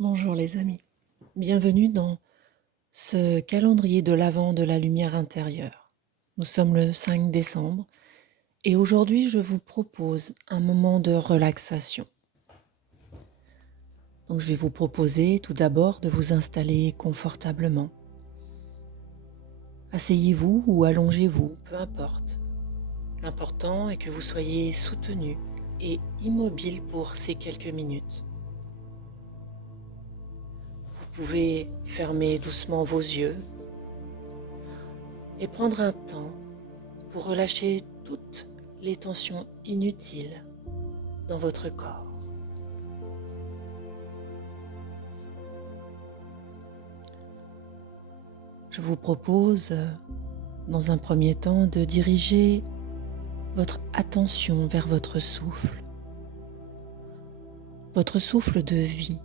Bonjour les amis, bienvenue dans ce calendrier de l'Avent de la lumière intérieure. Nous sommes le 5 décembre et aujourd'hui je vous propose un moment de relaxation. Donc je vais vous proposer tout d'abord de vous installer confortablement. Asseyez-vous ou allongez-vous, peu importe. L'important est que vous soyez soutenu et immobile pour ces quelques minutes. Vous pouvez fermer doucement vos yeux et prendre un temps pour relâcher toutes les tensions inutiles dans votre corps. Je vous propose, dans un premier temps, de diriger votre attention vers votre souffle de vie,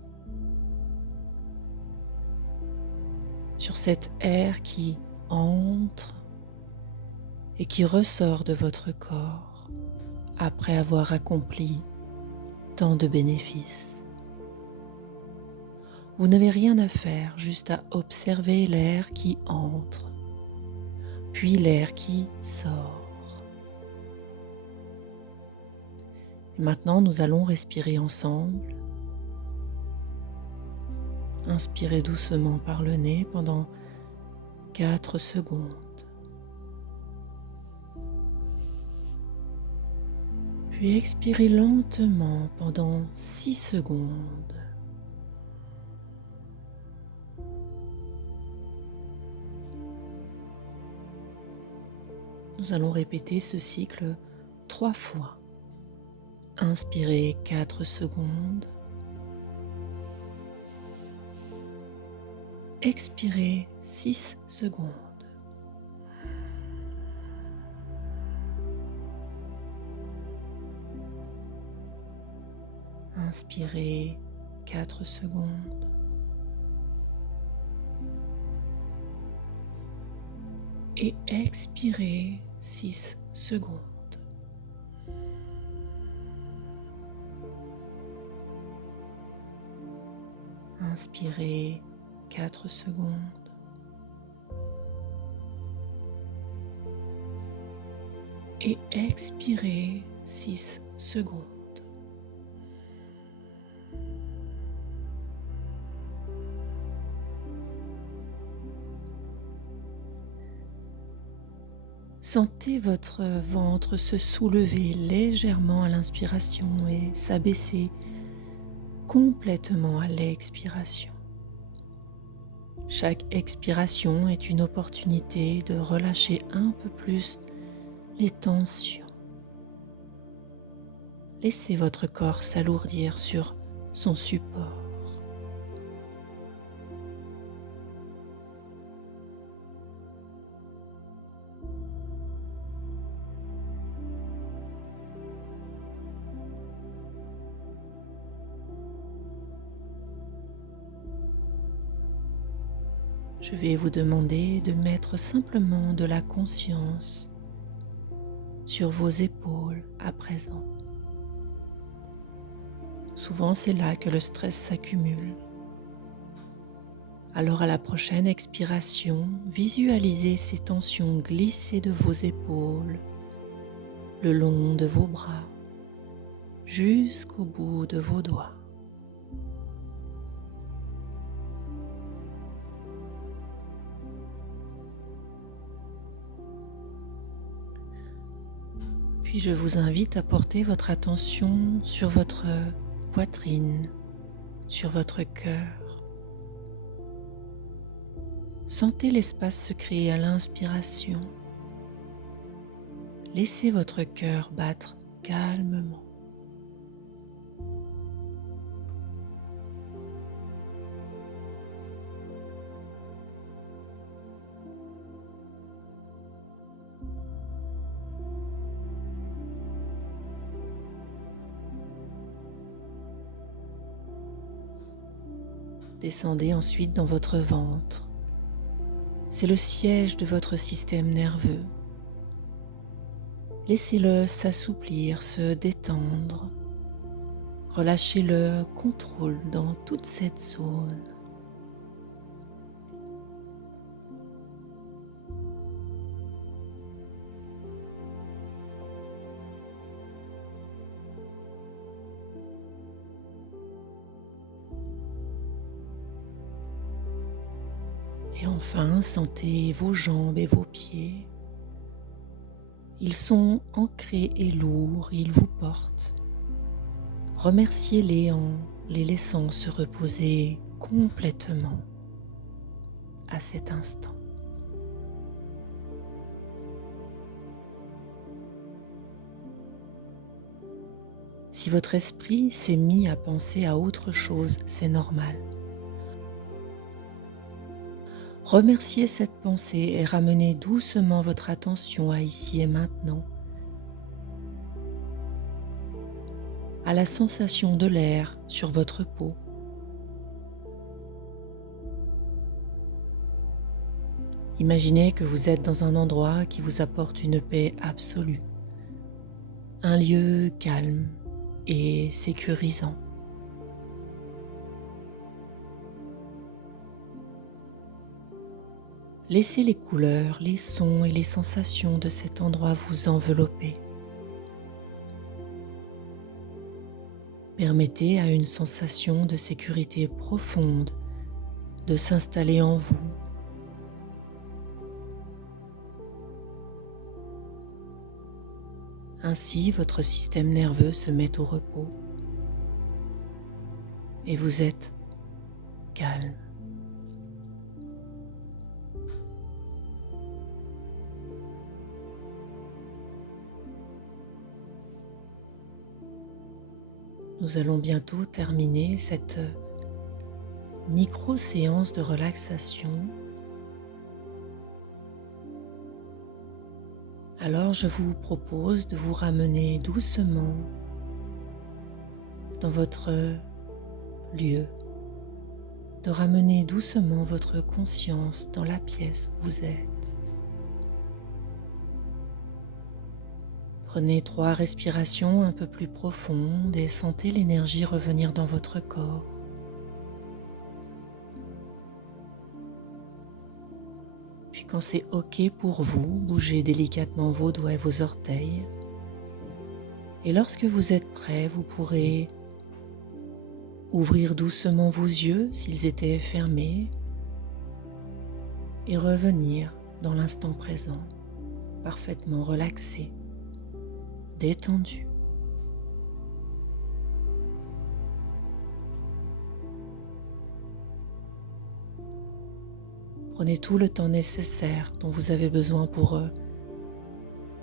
sur cet air qui entre et qui ressort de votre corps après avoir accompli tant de bénéfices. Vous n'avez rien à faire, juste à observer l'air qui entre, puis l'air qui sort. Et maintenant, nous allons respirer ensemble. Inspirez doucement par le nez pendant 4 secondes. Puis expirez lentement pendant 6 secondes. Nous allons répéter ce cycle 3 fois. Inspirez 4 secondes. Expirez 6 secondes. Inspirez 4 secondes. Et expirez 6 secondes. Inspirez 4 secondes. Et expirez 6 secondes. Sentez votre ventre se soulever légèrement à l'inspiration et s'abaisser complètement à l'expiration. Chaque expiration est une opportunité de relâcher un peu plus les tensions. Laissez votre corps s'alourdir sur son support. Je vais vous demander de mettre simplement de la conscience sur vos épaules à présent. Souvent, c'est là que le stress s'accumule. Alors à la prochaine expiration, visualisez ces tensions glisser de vos épaules, le long de vos bras, jusqu'au bout de vos doigts. Puis je vous invite à porter votre attention sur votre poitrine, sur votre cœur. Sentez l'espace se créer à l'inspiration. Laissez votre cœur battre calmement. Descendez ensuite dans votre ventre. C'est le siège de votre système nerveux. Laissez-le s'assouplir, se détendre. Relâchez le contrôle dans toute cette zone. Et enfin, sentez vos jambes et vos pieds. Ils sont ancrés et lourds, ils vous portent. Remerciez-les en les laissant se reposer complètement à cet instant. Si votre esprit s'est mis à penser à autre chose, c'est normal. Remerciez cette pensée et ramenez doucement votre attention à ici et maintenant, à la sensation de l'air sur votre peau. Imaginez que vous êtes dans un endroit qui vous apporte une paix absolue, un lieu calme et sécurisant. Laissez les couleurs, les sons et les sensations de cet endroit vous envelopper. Permettez à une sensation de sécurité profonde de s'installer en vous. Ainsi, votre système nerveux se met au repos et vous êtes calme. Nous allons bientôt terminer cette micro-séance de relaxation. Alors je vous propose de vous ramener doucement dans votre lieu, de ramener doucement votre conscience dans la pièce où vous êtes. Prenez 3 respirations un peu plus profondes et sentez l'énergie revenir dans votre corps. Puis quand c'est OK pour vous, bougez délicatement vos doigts et vos orteils. Et lorsque vous êtes prêt, vous pourrez ouvrir doucement vos yeux s'ils étaient fermés et revenir dans l'instant présent, parfaitement relaxé, détendu. Prenez tout le temps nécessaire dont vous avez besoin pour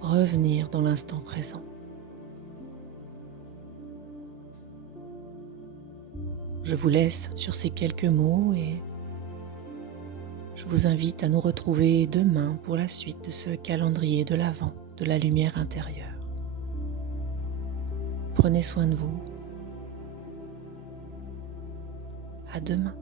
revenir dans l'instant présent. Je vous laisse sur ces quelques mots et je vous invite à nous retrouver demain pour la suite de ce calendrier de l'Avent de la lumière intérieure. Prenez soin de vous. À demain.